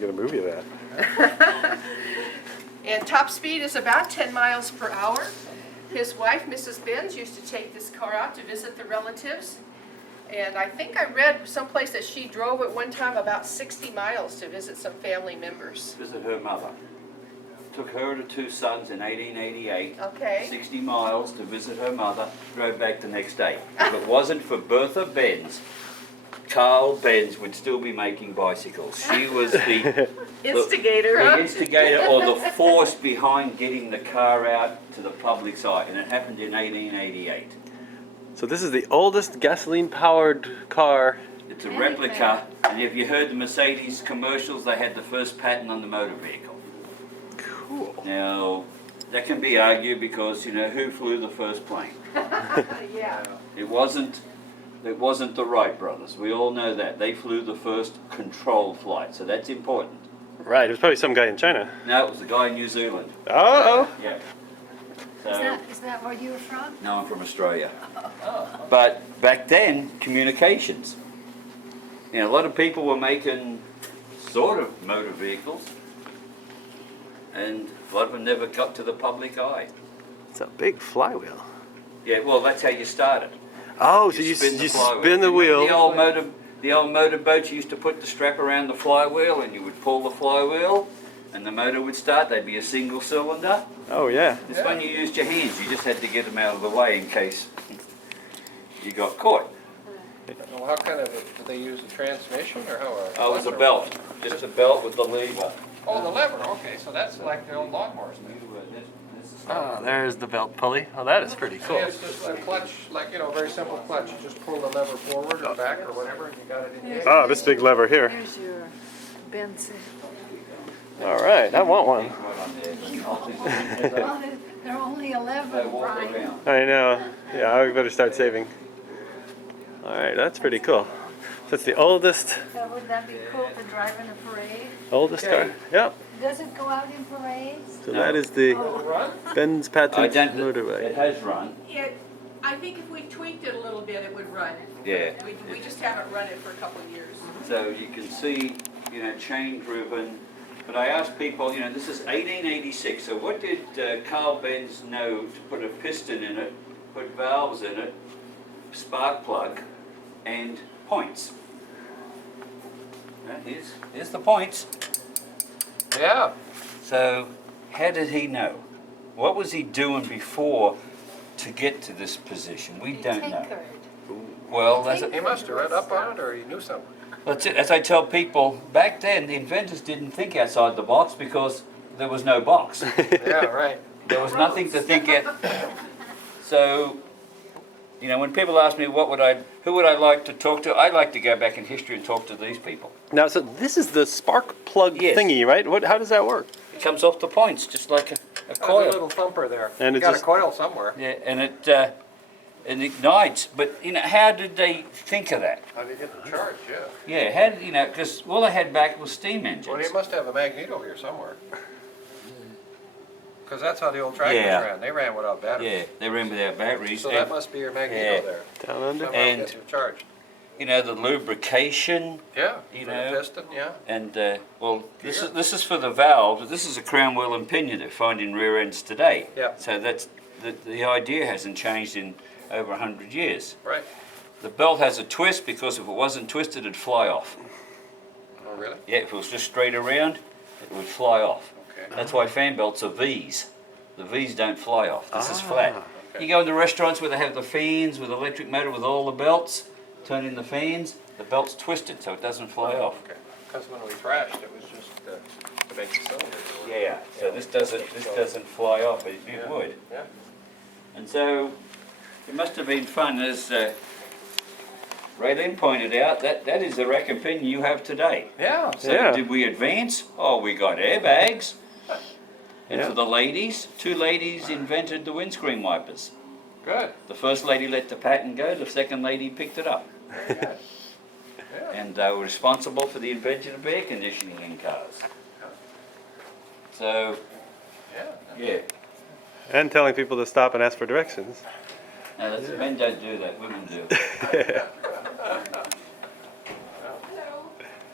get a movie of that. And top speed is about 10 miles per hour. His wife, Mrs. Benz, used to take this car out to visit the relatives. And I think I read someplace that she drove at one time about 60 miles to visit some family members. Visit her mother. Took her and her two sons in 1888. Okay. 60 miles to visit her mother. Drove back the next day. If it wasn't for Bertha Benz, Carl Benz would still be making bicycles. She was the Instigator, the huh? instigator or the force behind getting the car out to the public's eye, and it happened in 1888. So this is the oldest gasoline-powered car. It's a replica, and if you heard the Mercedes commercials, they had the first patent on the motor vehicle. Cool. Now, that can be argued because, you know, who flew the first plane? Yeah. It wasn't the Wright brothers. We all know that. They flew the first controlled flight, so that's important. Right, it was probably some guy in China. No, it was the guy in New Zealand. Oh. Yeah. So, Is that where you were from? no, I'm from Australia. But back then, communications. You know, a lot of people were making sort of motor vehicles, and a lot of them never got to the public eye. It's a big flywheel. Yeah, well, that's how you started. Oh, so you flywheel. spin the wheel. The old motorboats, you used to put the strap around the flywheel, and you would pull the flywheel, and the motor would start. They'd be a single cylinder. Oh, yeah. This one you used your hands. You just had to get them out of the way in case you got caught. Well, how kind of, did they use a transmission or how? Oh, it was a belt. Just a belt with the lever. Oh, the lever, okay, so that's like the old lawnmowers then. Oh, there's the belt pulley. Oh, that is pretty So cool. it's just a clutch, like, you know, very simple clutch. You just pull the lever forward or back or whatever, and you got it in the Oh, this big lever here. There's your Benz. All right, I want one. Well, they're only 11, Brian. I know. Yeah, I better start saving. All right, that's pretty cool. That's the oldest So would that be cool to drive in a parade? car. Yep. Does it go out in parades? So that is the run? Benz Patent It Motorwagen. has run. I think if we tweaked it a little bit, it would run. Yeah. We just haven't run it for a couple of years. So you can see, you know, chain driven. But I asked people, you know, this is 1886. So what did Carl Benz know to put a piston in it, put valves in it, spark plug, and points? Here's the points. Yeah. So how did he know? What was he doing before to get to this position? We don't know. Tinkered. Well, that's He must have read up on it or he knew something. That's it. As I tell people, back then the inventors didn't think outside the box because there was no box. Yeah, right. There was nothing to think at. So, you know, when people ask me who would I like to talk to, I like to go back in history and talk to these people. Now, so this is the spark plug Yes. thingy, right? How does that work? It comes off the points just like a There's a coil. little thumper there. And You it got just- a coil somewhere. Yeah, and it ignites. But you know, how did they think of that? How do you get the charge, yeah. Yeah, how did, you know, because all they had back was steam engines. Well, he must have a magneto here somewhere. Because that's how the old tractors Yeah. ran. They ran without batteries. Yeah, they ran without batteries. So that must be your magneto Yeah. there. Down under? Somehow And- gets your charge. You know, the lubrication. Yeah, You for know, the piston, yeah. And well, this is for the valve. This is a crown wheel and pinion they find in rear ends today. Yeah. So that's the idea hasn't changed in over 100 years. Right. The belt has a twist because if it wasn't twisted, it'd fly off. Oh, really? Yeah, if it was just straight around, it would fly off. Okay. That's why fan belts are V's. The V's don't fly off. This is flat. Okay. You go into restaurants where they have the fans with electric motor with all the belts, turn in the fans, the belt's twisted so it doesn't fly off. Okay. Because when we thrashed, it was just to make the cylinder go. Yeah, so this doesn't fly off, it would. Yeah. And so it must have been fun, as Raylene pointed out, that is the rack and pinion you have today. Yeah. So Yeah. did we advance? Oh, we got airbags. And Yeah. for the ladies, 2 ladies invented the windscreen wipers. Good. The first lady let the patent go, the second lady picked it up. Very good. Yeah. And they were responsible for the invention of air conditioning in cars. So, Yeah. yeah. And telling people to stop and ask for directions. No, men don't do that, women do.